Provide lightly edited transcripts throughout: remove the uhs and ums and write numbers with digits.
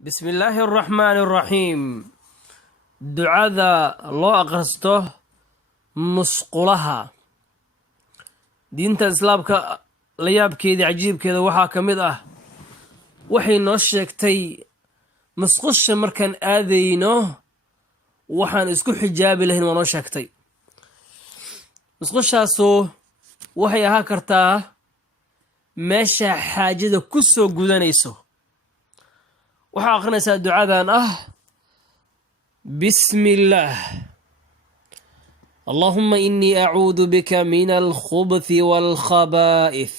بسم الله الرحمن الرحيم. دعاء الله أقرسته مسقلها دينتا إسلامك لياب كيدي عجيب كذا وحا كمد وحي نوشيكتي مسقش مركان آذينو وحان اسكو حجابي لهن ونوشيكتي مسقشاسو وحي هاكرتا ماشا حاجة كسو قدانيسو waxaa akhrinaysaa ducadan بسم الله اللهم إني أعوذ بك من الخبث والخبائث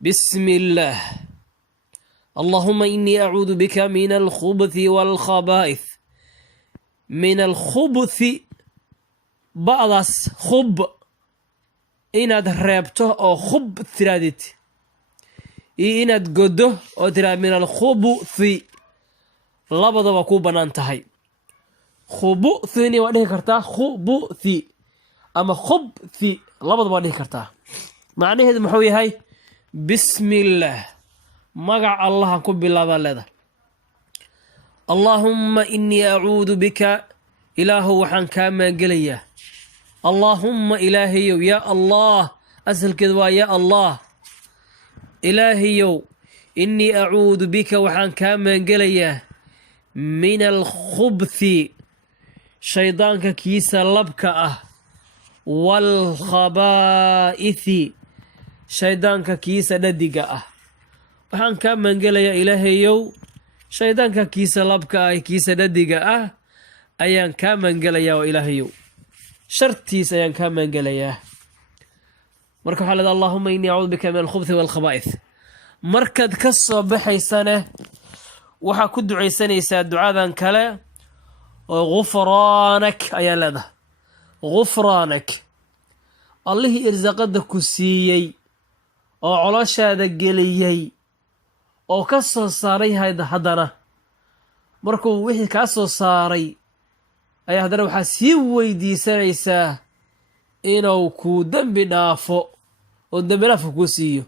بسم الله اللهم إني أعوذ بك من الخبث والخبائث من الخبث بعض خب إن أدربته أو خب ثرادت inaad godo oo tiraa min alkhubuthi labadaba ku banaan tahay khubuthini waa dhihi kartaa khubuthi ama khubthi labadaba waa dhihi kartaa macnaheedu muxuu yahay bismillaah magac allahan ku bilaaba leeda allahumma innii acuudu bika ilaahu waxaan kaa maangelayaa allahumma ilaahayow yaa allah asalkeedu waa yaa allah إلهيو إني أعوذ بك وحان كامان قليا من الخبث شيطانك كيسا لبكا والخبائث شيطانك كيسا ندقا وحان كامان قليا إلهيو شيطانك كيسا لبكا كيسا ندقا أيان كامان قليا وإلهيو شرطيس أيان كامان قليا marka waxaa leedahay allahumma inni a'uudu bika min al-khubuthi wal-khaba'ith markaad ka soo baxaysana waxaa ku ducaysanaysaa ducadan kale oo ghufraanak ayaa leedahay ghufraanak allihii irsaaqada ku siiyey oo colooshaada geliyey oo ka soo saaray haddana markuu wixii kaa soo saaray ayaa haddana waxaa sii weydiisanaysaa inuu ku dembi dhaafo oo dembi dhaaf ku siiyo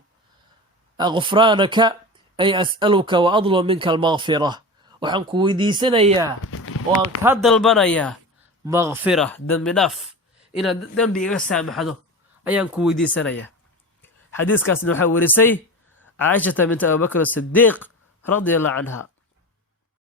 غفرانك أي أسألك وأطلب منك المغفرة waxaan ku weydiisanayaa oo aan ka dalbanayaa maghfira dembi dhaaf inaad dembi iga saamaxdo ayaan ku weydiisanayaa xadiiskaasna waxaa warisay عائشة بنت أبي بكر الصديق رضي الله عنها